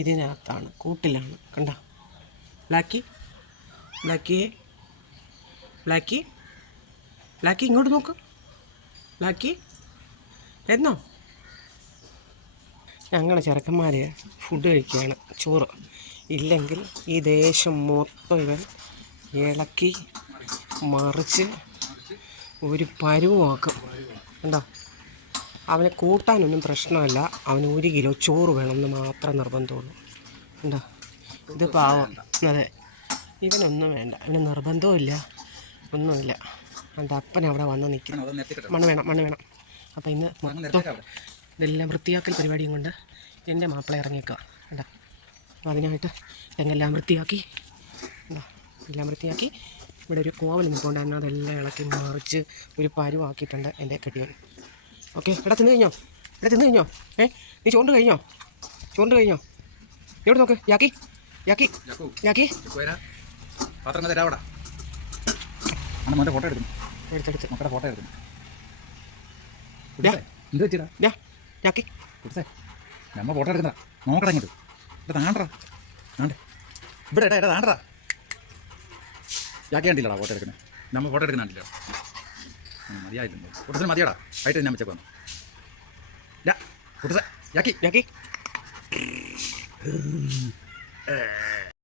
ഇതിനകത്താണ്, കൂട്ടിലാണ്. കണ്ട ബ്ലാക്കി, ബ്ലാക്കിയെ, ബ്ലാക്കി, ബ്ലാക്കി ഇങ്ങോട്ട് നോക്ക്. ബ്ലാക്കി എന്നോ ഞങ്ങൾ ചെറുക്കന്മാർ ഫുഡ് കഴിക്കുകയാണ്, ചോറ്. ഇല്ലെങ്കിൽ ഈ ദേശം മൊത്തം ഇവൻ ഇളക്കി മറിച്ച് ഒരു പരുവാക്കും. എന്താ അവനെ കൂട്ടാനൊന്നും പ്രശ്നമല്ല, അവന് 1 കിലോ ചോറ് വേണമെന്ന് മാത്രം നിർബന്ധമുള്ളൂ. എന്താ ഇത് പാവം. അതെ, ഇവനൊന്നും വേണ്ട, അവന് നിർബന്ധവുമില്ല, ഒന്നുമില്ല. എൻ്റെ അപ്പൻ അവിടെ വന്ന് നിൽക്കും. മണ്ണ് വേണം, മണ്ണ് വേണം. അപ്പം ഇന്ന് മൊത്തം ഇതെല്ലാം വൃത്തിയാക്കൽ പരിപാടിയും കൊണ്ട് എൻ്റെ മാപ്പിള ഇറങ്ങിയേക്കുക. കേട്ടോ, അപ്പോൾ അതിനായിട്ട് തെങ്ങെല്ലാം വൃത്തിയാക്കി, എന്താ എല്ലാം വൃത്തിയാക്കി. ഇവിടെ ഒരു കോവൽ നിൽപ്പുണ്ടായിരുന്നു, അതെല്ലാം ഇളക്കി മറിച്ച് ഒരു പരുവാക്കിയിട്ടുണ്ട് എൻ്റെ കെട്ടിയവൻ. ഓക്കെ, ഇവിടെ തിന്നു കഴിഞ്ഞോ? ഇവിടെ തിന്നു കഴിഞ്ഞോ? നീ ചോണ്ട് കഴിഞ്ഞോ? ചോണ്ട് കഴിഞ്ഞോ? എവിടെ നോക്ക്. യാക്കി, യാക്കി, യാക്കി ഫോട്ടോ എടുക്കുന്നു. എടുത്തെടുത്ത് മക്കളുടെ ഫോട്ടോ എടുക്കുന്നു. യാക്കി നമ്മ ഫോട്ടോ എടുക്കുന്ന നോക്കട ഇങ്ങോട്ട്. ഇവിടെ താണ്ടറാ, താണ്ടേ ഇവിടെ ഏട്ടാ താണ്ടറാ. യാക്കി കണ്ടില്ലടാ ഫോട്ടോ എടുക്കുന്നത്. നമ്മൾ ഫോട്ടോ എടുക്കുന്നില്ലല്ലോ. മതിയായിട്ടുണ്ട്. കുട്ടസിന് മതിയാടാ. ആയിട്ട് ഞാൻ വെച്ചേക്ക് വന്നു. കുട്ടസ യാക്കി, യാക്കി